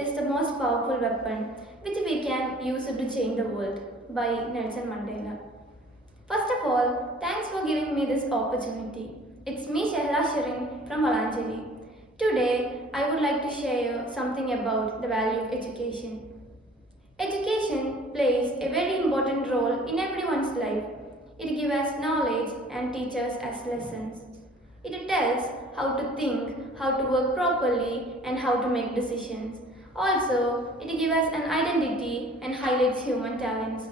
is the most powerful weapon which we can use to change the world by Nelson Mandela. First of all, thanks for giving me this opportunity. It's me Shehla Shirin from Valanchery. Today, I would like to share something about the value of education. Education plays a very important role in everyone's life. It gives us knowledge and teaches us lessons. It tells how to think, how to work properly, and how to make decisions. Also, it gives us an identity and highlights human talents.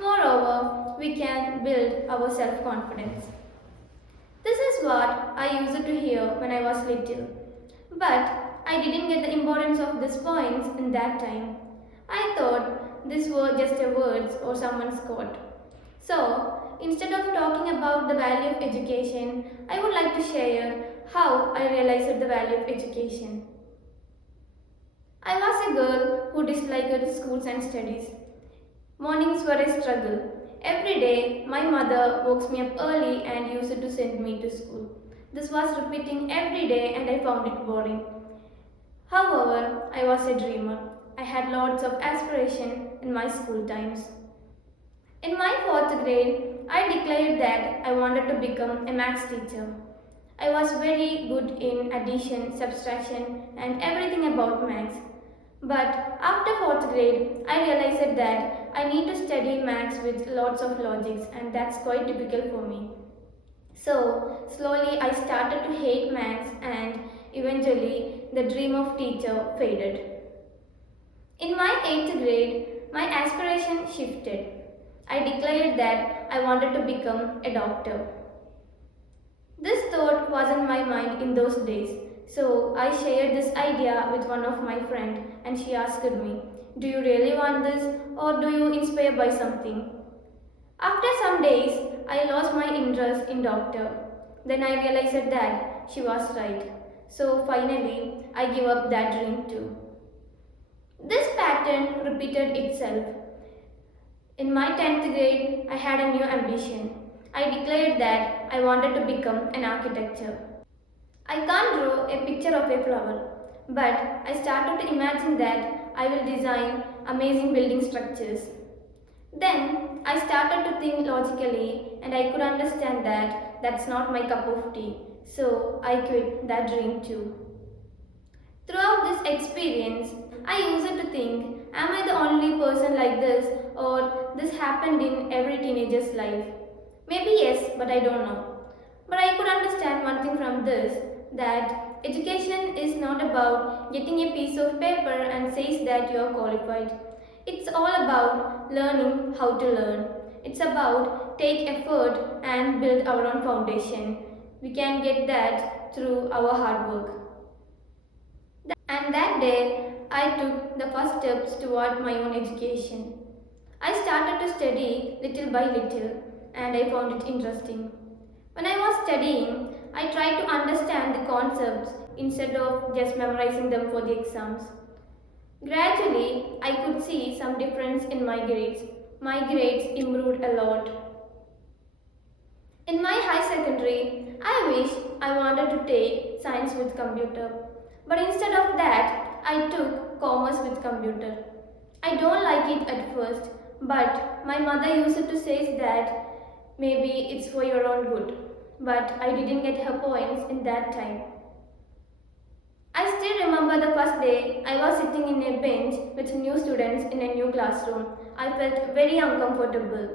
Moreover, we can build our self confidence. This is what I used to hear when I was little. But I didn't get the importance of these points in that time. I thought these were just a words or someone's quote. So, instead of talking about the value of education, I would like to share how I realized the value of education. I was a girl who disliked schools and studies. Mornings were a struggle. Every day, my mother wakes me up early and used to send me to school. This was repeating every day and I found it boring. However, I was a dreamer. I had lots of aspiration in my school times. In my fourth grade, I declared that I wanted to become a maths teacher. I was very good in addition, subtraction, and everything about maths. But after fourth grade, I realized that I need to study maths with lots of logics, and that's quite difficult for me. So, slowly I started to hate maths, and eventually the dream of teacher faded. In my 8th grade, my aspiration shifted. I declared that I wanted to become a doctor. This thought was in my mind in those days, so I shared this idea with one of my friends and she asked me, "Do you really want this or do you inspired by something?" After some days, I lost my interest in doctor. Then I realized that she was right. So finally, I gave up that dream too. This pattern repeated itself. In my 10th grade, I had a new ambition. I declared that I wanted to become an architecture. I can't draw a picture of a flower, but I started to imagine that I will design amazing building structures. Then I started to think logically and I could understand that that's not my cup of tea, so I quit that dream too. Throughout this experience, I used to think, am I the only person like this or this happened in every teenager's life? Maybe yes, but I don't know. But I could understand one thing from this, that education is not about getting a piece of paper and says that you are qualified. It's all about learning how to learn. It's about take effort and build our own foundation. We can get that through our hard work. And that day, I took the first steps toward my own education. I started to study little by little and I found it interesting. When I was studying, I tried to understand the concepts instead of just memorizing them for the exams. Gradually, I could see some difference in my grades. My grades improved a lot. In my high secondary, I wish I wanted to take science with computer. But instead of that, I took commerce with computer. I don't like it at first, but my mother used to say that maybe it's for your own good. But I didn't get her points in that time. I still remember the first day I was sitting in a bench with new students in a new classroom. I felt very uncomfortable.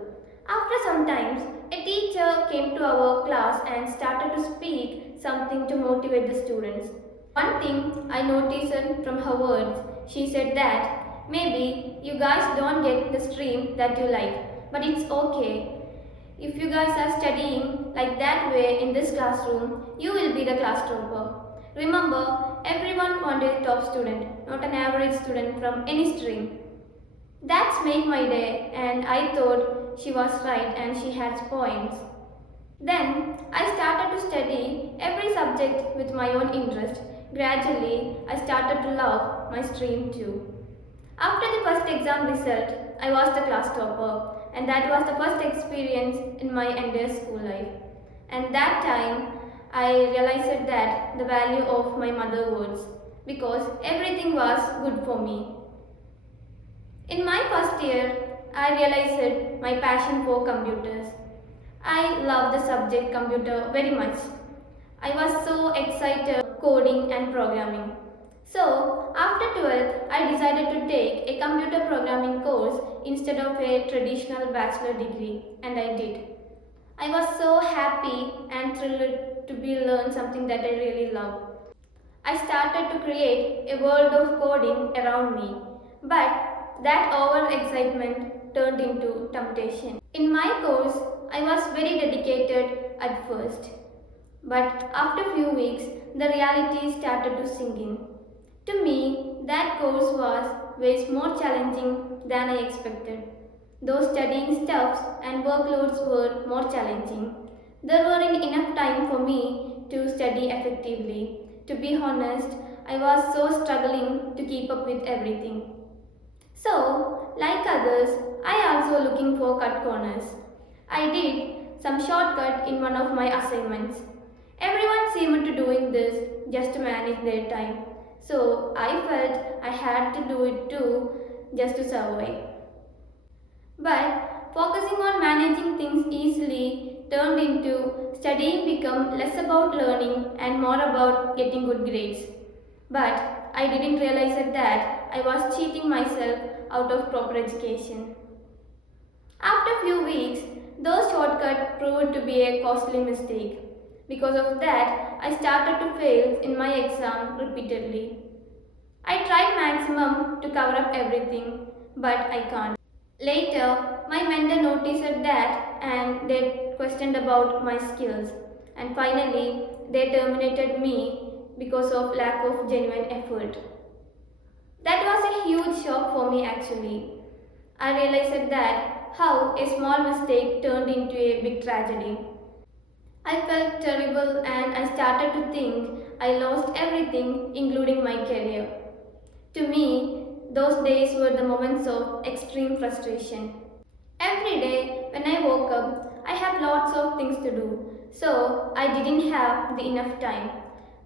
After some time, a teacher came to our class and started to speak something to motivate the students. One thing I noticed from her words, she said that maybe you guys don't get the stream that you like, but it's okay. If you guys are studying like that way in this classroom, you will be the class topper. Remember, everyone wanted a top student, not an average student from any stream. That's made my day and I thought she was right and she has points. Then I started to study every subject with my own interest. Gradually, I started to love my stream too. After the first exam result, I was the class topper and that was the first experience in my entire school life. And that time, I realized that the value of my mother words. because everything was good for me. In my first year, I realized my passion for computers. I love the subject computer very much. I was so excited coding and programming. So, after 12th, I decided to take a computer programming course instead of a traditional bachelor degree, and I did. I was so happy and thrilled to be learn something that I really love. I started to create a world of coding around me, but that overexcitement turned into temptation. In my course, I was very dedicated at first, but after few weeks, the reality started to sink in. To me, that course was way more challenging than I expected. Those studying stuffs and workloads were more challenging. There weren't enough time for me to study effectively. To be honest, I was so struggling to keep up with everything. So, like others, I also looking for cut corners. I did some shortcut in one of my assignments. Everyone seemed to doing this just to manage their time. So I felt I had to do it too just to survive. But focusing on managing things easily turned into studying become less about learning and more about getting good grades. But I didn't realize that I was cheating myself out of proper education. After few weeks, those shortcuts proved to be a costly mistake. Because of that, I started to fail in my exam repeatedly. I tried maximum to cover up everything, but I can't. Later, my mentor noticed that and they questioned about my skills. And finally, they terminated me because of lack of genuine effort. That was a huge shock for me actually. I realized that how a small mistake turned into a big tragedy. I felt terrible and I started to think I lost everything, including my career. To me, those days were the moments of extreme frustration. Every day when I woke up, I had lots of things to do, so I didn't have the enough time.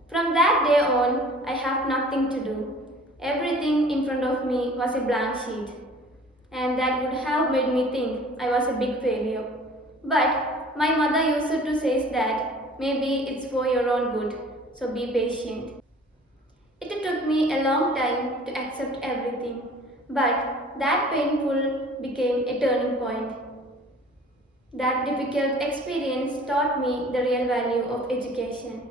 From that day on, I have nothing to do. Everything in front of me was a blank sheet, and that would have made me think I was a big failure. But my mother used to say that maybe it's for your own good, so be patient. It took me a long time to accept everything, but that painful became a turning point. That difficult experience taught me the real value of education.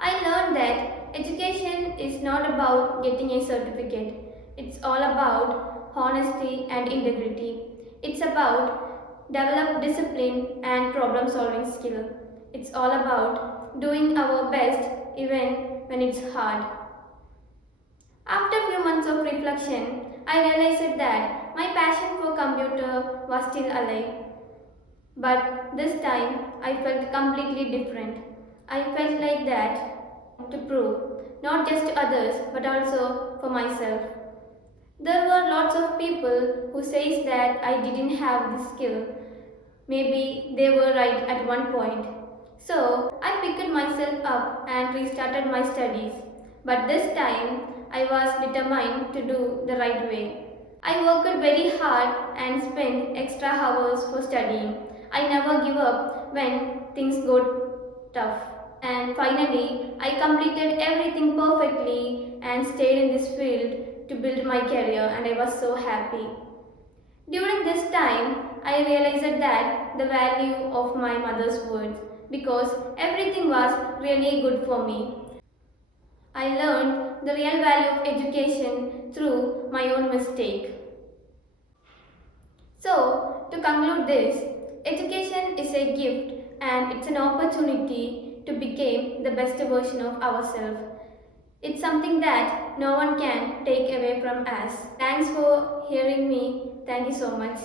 I learned that education is not about getting a certificate, it's all about honesty and integrity. It's about develop discipline and problem solving skill. It's all about doing our best even when it's hard. After a few months of reflection, I realized that my passion for computer was still alive. But this time, I felt completely different. I felt like that to prove, not just to others, but also for myself. There were lots of people who says that I didn't have this skill. Maybe they were right at one point. So I picked myself up and restarted my studies. But this time I was determined to do the right way. I worked very hard and spent extra hours for studying. I never give up when things got tough. And finally, I completed everything perfectly and stayed in this field to build my career, and I was so happy. During this time, I realized that the value of my mother's words because everything was really good for me. I learned the real value of education through my own mistake. So, to conclude this, education is a gift and it's an opportunity to become the best version of ourselves. It's something that no one can take away from us. Thanks for hearing me. Thank you so much.